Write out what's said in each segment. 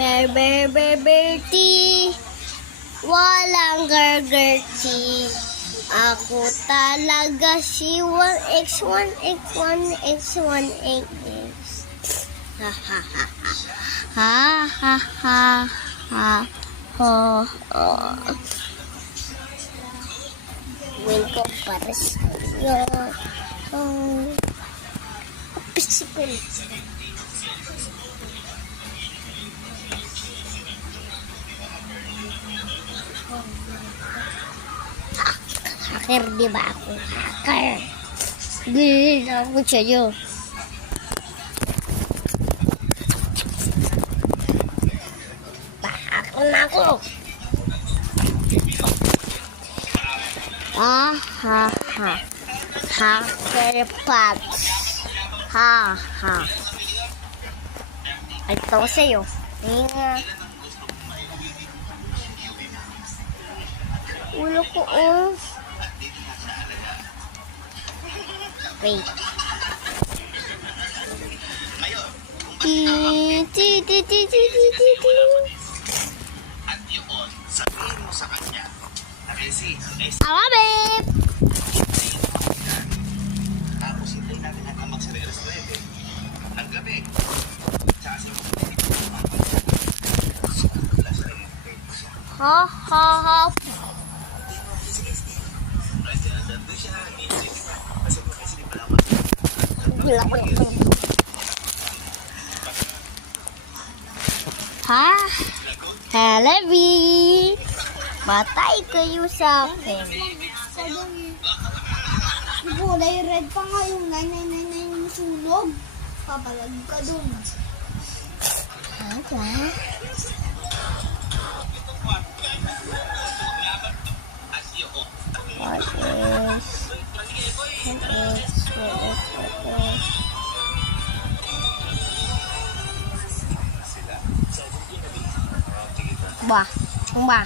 Berberberberti, walang gargerti. Ako talaga si 1x, 1x, 1x, 1x. Ha ha ha ha ha ha ha ha ha. Win ko para sa iyo. Pisikul. Hacker, di ba ako? Hacker. Gilid ako sa'yo. Hacker na ako. Ha ha ha. Hacker Pops. Ha ha. Ito ko sa'yo. Ulo ko, oh. Wait. At yun, sabihin mo sa kanya na kasi Awa, babe! tapos hindi natin hanggang magsareras na ito. Ang gabi, sasabi mo Ha ha ha. Ha? Halabi! Matay kayo sa akin. Kulay red pa nga yung 999 yung sunog. Papalag ka dun. Ano? What is? Ba? Ba?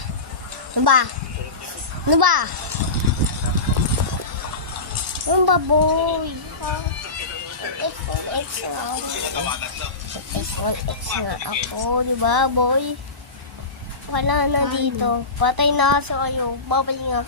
Ba? Ba? Ano ba, boy? X na ako, di ba, boy? Wala na dito. Patay na sa kayo. Babay nga.